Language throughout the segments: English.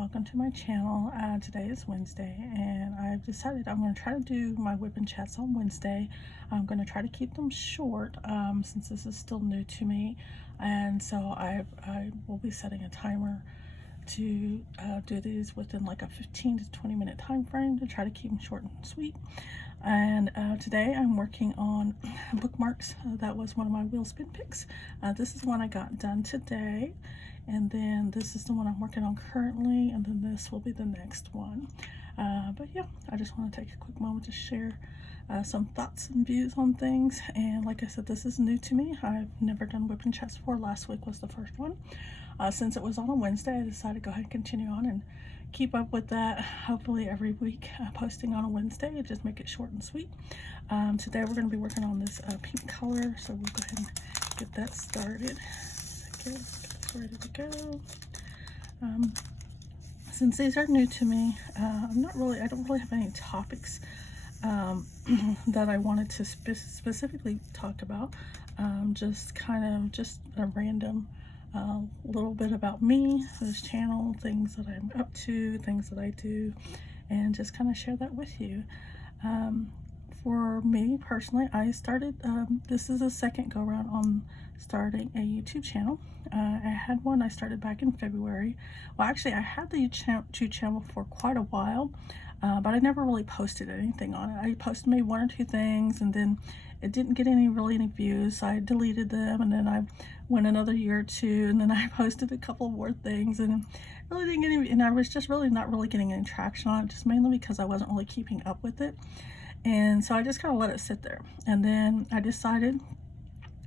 welcome to my channel. Today is Wednesday and I've decided I'm going to try to do my WIP and chats on Wednesday. I'm going to try to keep them short since this is still new to me, and so I will be setting a timer to do these within like a 15 to 20 minute time frame to try to keep them short and sweet. And today I'm working on bookmarks. That was one of my wheel spin picks. This is one I got done today, and then this is the one I'm working on currently, and then this will be the next one. But yeah, I just want to take a quick moment to share some thoughts and views on things. And like I said, this is new to me. I've never done WIP and chats before. Last week was the first one. Since it was on a Wednesday, I decided to go ahead and continue on and keep up with that, hopefully every week, posting on a Wednesday and just make it short and sweet. Today we're going to be working on this pink color, so we'll go ahead and get that started. Okay, it's ready to go. Since these are new to me, I don't really have any topics that I wanted to specifically talk about. Just a random little bit about me, this channel, things that I'm up to, things that I do, and just kind of share that with you. For me personally, I started, this is a second go around on starting a YouTube channel. I had one I started back in February. Well, actually I had the YouTube channel for quite a while, but I never really posted anything on it. I posted maybe one or two things, and then it didn't get any views, so I deleted them, and then I went another year or two, and then I posted a couple more things, and really didn't get any, and I was just not really getting any traction on it, just mainly because I wasn't really keeping up with it. And so I just kind of let it sit there, and then I decided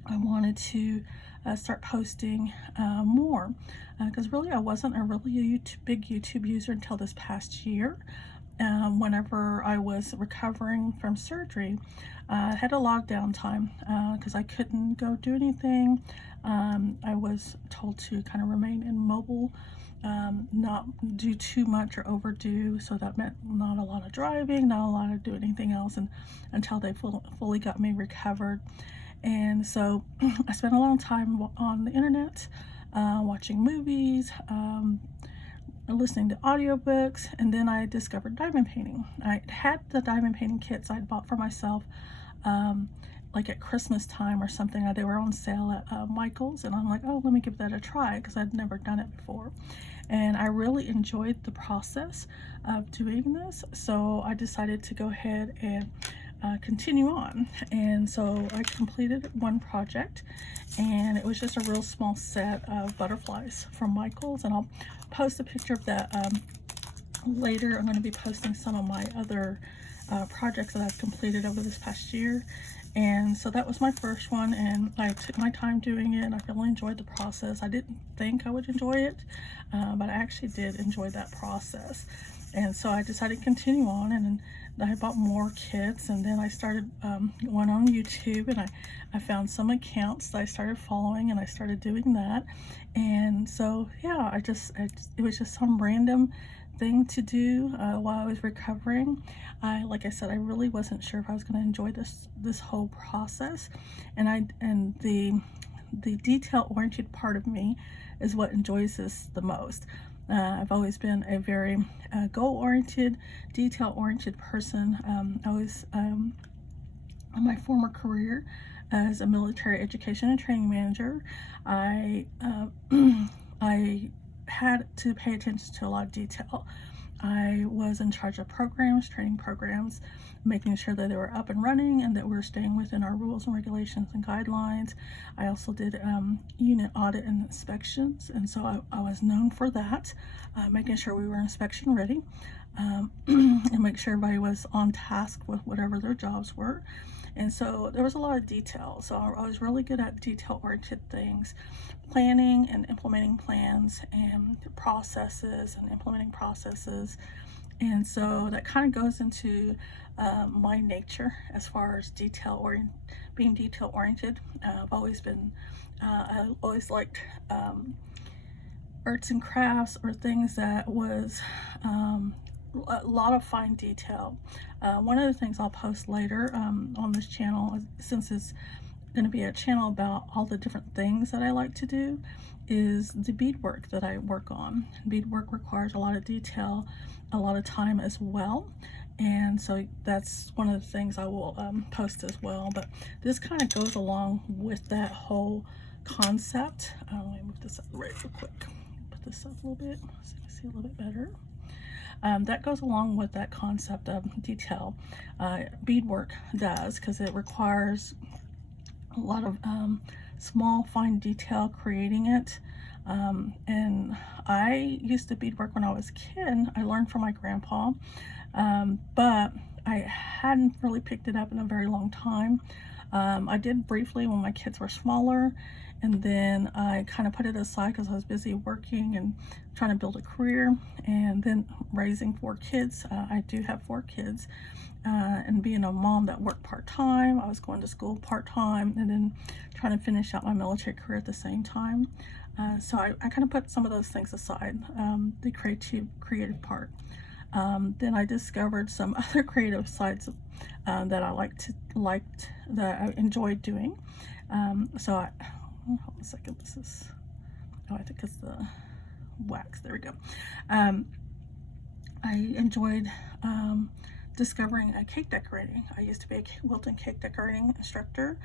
I wanted to start posting more, because really I wasn't a big YouTube user until this past year. Whenever I was recovering from surgery, I had a lot of downtime because I couldn't go do anything. I was told to kind of remain immobile, not do too much or overdo, so that meant not a lot of driving, not a lot of doing anything else, and until they fully got me recovered. And so I spent a lot of time on the internet, watching movies, listening to audiobooks, and then I discovered diamond painting. I had the diamond painting kits I'd bought for myself like at Christmas time or something. They were on sale at Michael's, and I'm like, oh, let me give that a try, because I'd never done it before, and I really enjoyed the process of doing this, so I decided to go ahead and continue on. And so I completed one project, and it was just a real small set of butterflies from Michael's, and I'll post a picture of that later. I'm going to be posting some of my other projects that I've completed over this past year. And so that was my first one, and I took my time doing it, and I really enjoyed the process. I didn't think I would enjoy it, but I actually did enjoy that process. And so I decided to continue on, and then I bought more kits, and then I started going on YouTube, and I found some accounts that I started following, and I started doing that. And so yeah, it was just some random thing to do while I was recovering. Like I said, I really wasn't sure if I was going to enjoy this whole process, and the detail-oriented part of me is what enjoys this the most. I've always been a very goal-oriented, detail-oriented person. I was on my former career as a military education and training manager. I had to pay attention to a lot of detail. I was in charge of programs, training programs, making sure that they were up and running and that we were staying within our rules and regulations and guidelines. I also did unit audit and inspections, and so I was known for that, making sure we were inspection ready, and make sure everybody was on task with whatever their jobs were. And so there was a lot of detail, so I was really good at detail-oriented things, planning and implementing plans, and processes and implementing processes. And so that kind of goes into my nature as far as being detail-oriented. I've always been, I always liked arts and crafts, or things that was a lot of fine detail. One of the things I'll post later on this channel, since it's going to be a channel about all the different things that I like to do, is the beadwork that I work on. Beadwork requires a lot of detail, a lot of time as well. And so that's one of the things I will post as well. But this kind of goes along with that whole concept. Let me move this up right real quick. Put this up a little bit so you can see a little bit better. That goes along with that concept of detail. Beadwork does, because it requires a lot of small fine detail creating it. And I used to beadwork when I was a kid. I learned from my grandpa, but I hadn't really picked it up in a very long time. I did briefly when my kids were smaller, and then I kind of put it aside because I was busy working and trying to build a career, and then raising 4 kids. I do have 4 kids, and being a mom that worked part-time, I was going to school part-time, and then trying to finish out my military career at the same time. So I kind of put some of those things aside, the creative part. Then I discovered some other creative sides that I liked that I enjoyed doing. So hold on a second. This is, oh, I think it's the wax. There we go. I enjoyed discovering cake decorating. I used to be a Wilton cake decorating instructor.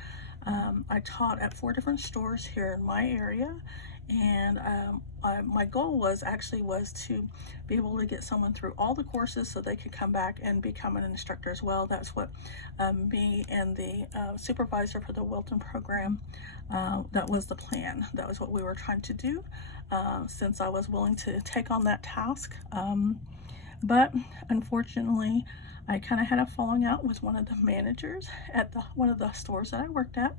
I taught at 4 different stores here in my area, and my goal was to be able to get someone through all the courses so they could come back and become an instructor as well. That's what me and the supervisor for the Wilton program, that was the plan. That was what we were trying to do, since I was willing to take on that task. But unfortunately, I kind of had a falling out with one of the managers at one of the stores that I worked at,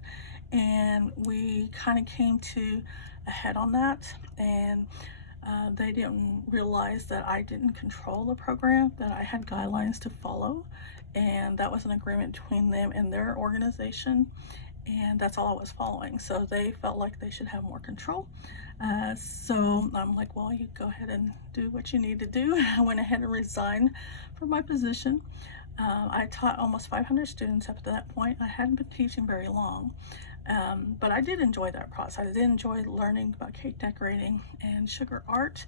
and we kind of came to a head on that, and they didn't realize that I didn't control the program, that I had guidelines to follow, and that was an agreement between them and their organization, and that's all I was following. So they felt like they should have more control. So I'm like, well, you go ahead and do what you need to do. I went ahead and resigned from my position. I taught almost 500 students up to that point. I hadn't been teaching very long, but I did enjoy that process. I did enjoy learning about cake decorating and sugar art,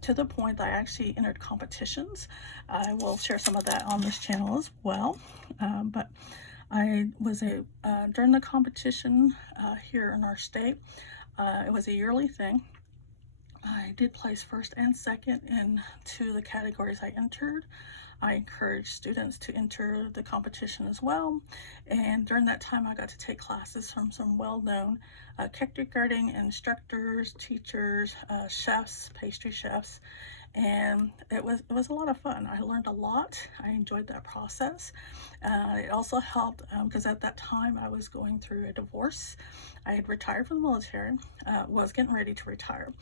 to the point that I actually entered competitions. I will share some of that on this channel as well. But I was during the competition here in our state. It was a yearly thing. I did place first and second in 2 of the categories I entered. I encouraged students to enter the competition as well. And during that time, I got to take classes from some well-known cake decorating instructors, teachers, chefs, pastry chefs. And it was a lot of fun. I learned a lot. I enjoyed that process. It also helped because at that time I was going through a divorce. I had retired from the military, was getting ready to retire,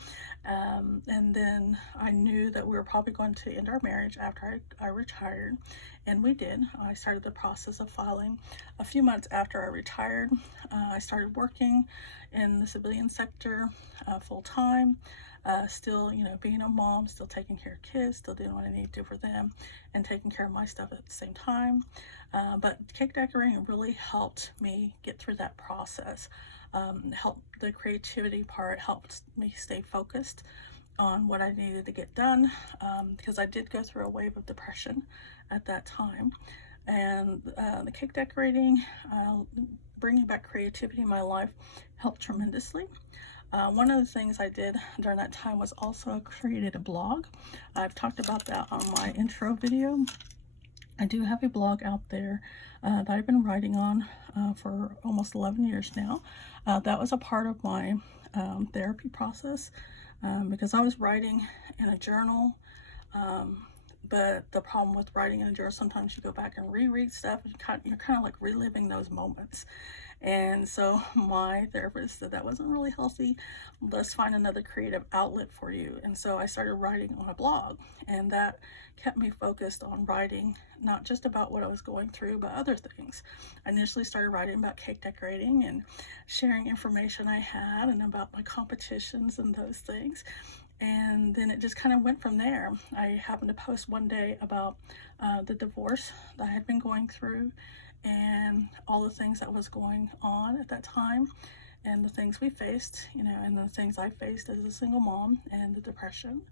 and then I knew that we were probably going to end our marriage after I retired, and we did. I started the process of filing a few months after I retired. I started working in the civilian sector full-time. Still, being a mom, still taking care of kids, still doing what I need to do for them, and taking care of my stuff at the same time. But cake decorating really helped me get through that process. Helped the creativity part, helped me stay focused on what I needed to get done, because I did go through a wave of depression at that time. And the cake decorating, bringing back creativity in my life, helped tremendously. One of the things I did during that time was also created a blog. I've talked about that on my intro video. I do have a blog out there that I've been writing on for almost 11 years now. That was a part of my therapy process, because I was writing in a journal. But the problem with writing in a journal, sometimes you go back and reread stuff, and you're kind of like reliving those moments. And so my therapist said that wasn't really healthy. Let's find another creative outlet for you. And so I started writing on a blog, and that kept me focused on writing, not just about what I was going through, but other things. I initially started writing about cake decorating and sharing information I had and about my competitions and those things. And then it just kind of went from there. I happened to post one day about the divorce that I had been going through, and all the things that was going on at that time, and the things we faced, you know, and the things I faced as a single mom, and the depression.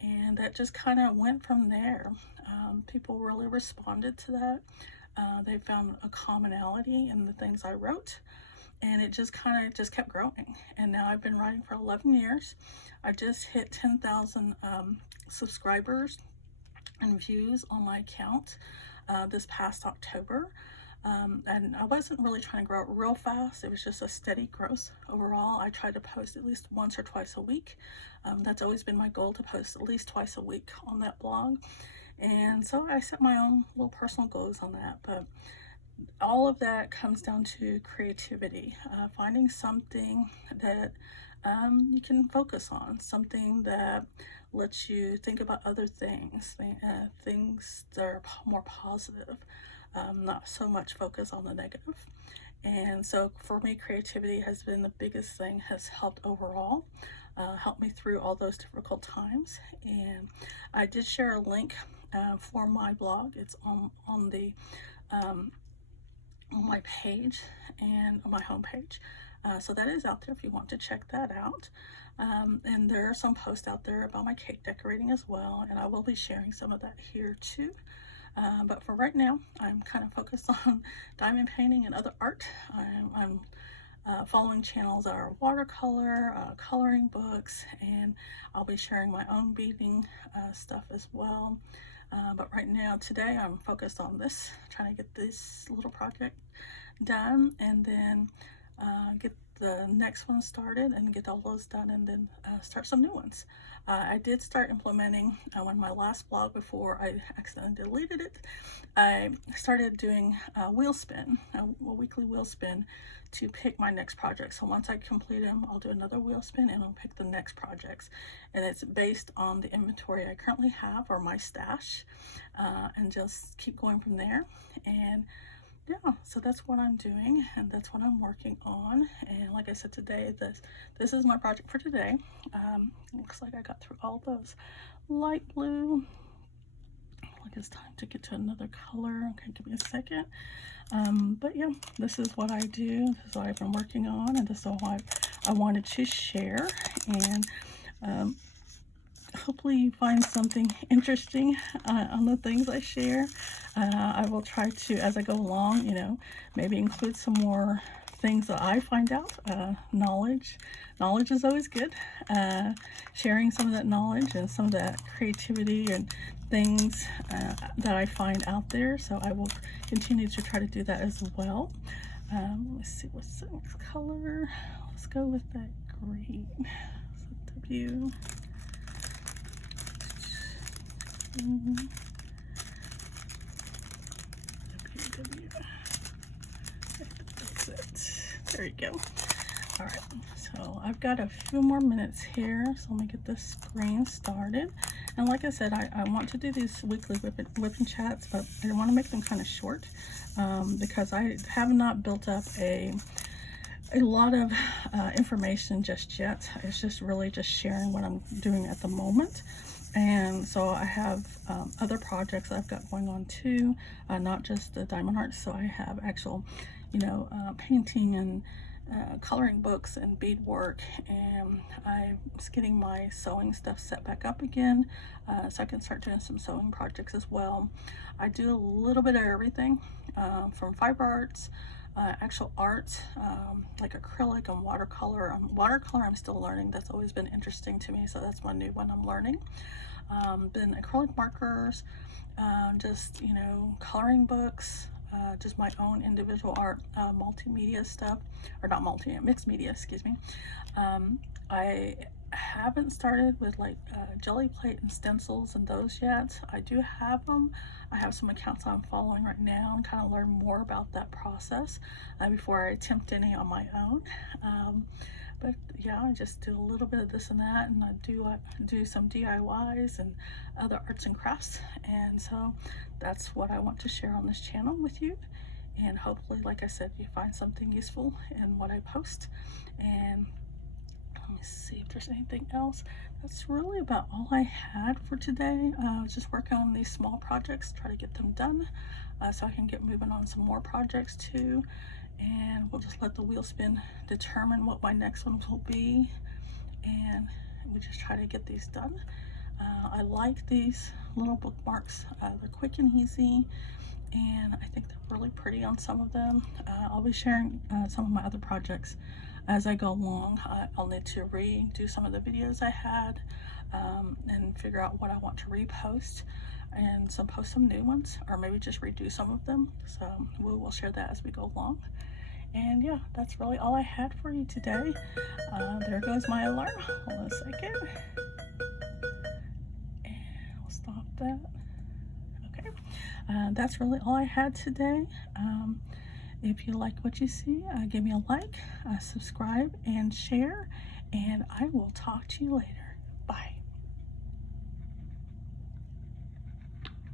And that just kind of went from there. People really responded to that. They found a commonality in the things I wrote, and it just kind of just kept growing. And now I've been writing for 11 years. I just hit 10,000 subscribers and views on my account this past October. And I wasn't really trying to grow it real fast. It was just a steady growth overall. I try to post at least once or twice a week. That's always been my goal, to post at least twice a week on that blog. And so I set my own little personal goals on that. But all of that comes down to creativity, finding something that you can focus on, something that lets you think about other things, things that are more positive, not so much focus on the negative. And so for me, creativity has been the biggest thing, has helped overall, helped me through all those difficult times. And I did share a link for my blog. It's on the on my page and on my homepage. So that is out there if you want to check that out. And there are some posts out there about my cake decorating as well, and I will be sharing some of that here too. But for right now, I'm kind of focused on diamond painting and other art. I'm following channels that are watercolor, coloring books, and I'll be sharing my own beading stuff as well. But right now, today, I'm focused on this, trying to get this little project done, and then get the next one started and get all those done, and then start some new ones. I did start implementing on my last blog, before I accidentally deleted it. I started doing a wheel spin, a weekly wheel spin, to pick my next project. So once I complete them, I'll do another wheel spin and I'll pick the next projects. And it's based on the inventory I currently have, or my stash, and just keep going from there. And yeah, so that's what I'm doing, and that's what I'm working on. And like I said, today, this is my project for today. Looks like I got through all those light blue. Like it's time to get to another color. Okay, give me a second. But yeah, this is what I do. This is what I've been working on, and this is what I wanted to share. And hopefully you find something interesting on the things I share. I will try to, as I go along, you know, maybe include some more things that I find out. Knowledge is always good. Sharing some of that knowledge and some of that creativity and things that I find out there. So I will continue to try to do that as well. Let's see, what's the next color? Let's go with that green. So W. W. That's it. There you go. All right, so I've got a few more minutes here, so let me get this screen started. And like I said, I want to do these weekly WIP chats, but I want to make them kind of short because I have not built up a lot of information just yet. It's just really just sharing what I'm doing at the moment. And so I have other projects that I've got going on too, not just the diamond art. So I have actual, you know, painting and coloring books and beadwork, and I'm just getting my sewing stuff set back up again, so I can start doing some sewing projects as well. I do a little bit of everything, from fiber arts, actual art, like acrylic and watercolor. Watercolor I'm still learning. That's always been interesting to me, so that's one new one I'm learning. Then acrylic markers, just, you know, coloring books, just my own individual art, multimedia stuff, or not multimedia, mixed media, excuse me. I haven't started with like jelly plate and stencils and those yet. I do have them. I have some accounts I'm following right now and kind of learn more about that process before I attempt any on my own. But yeah, I just do a little bit of this and that, and I do some DIYs and other arts and crafts. And so that's what I want to share on this channel with you. And hopefully, like I said, you find something useful in what I post. And Let me see if there's anything else. That's really about all I had for today. Just working on these small projects, try to get them done, so I can get moving on some more projects too. And we'll just let the wheel spin determine what my next ones will be. And we just try to get these done. I like these little bookmarks. They're quick and easy, and I think they're really pretty on some of them. I'll be sharing some of my other projects as I go along. I'll need to redo some of the videos I had, and figure out what I want to repost, and post some new ones, or maybe just redo some of them. So we will share that as we go along. And yeah, that's really all I had for you today. There goes my alarm. Hold on a second. And we'll stop that. Okay. That's really all I had today. If you like what you see, give me a like, subscribe, and share. And I will talk to you later. Bye.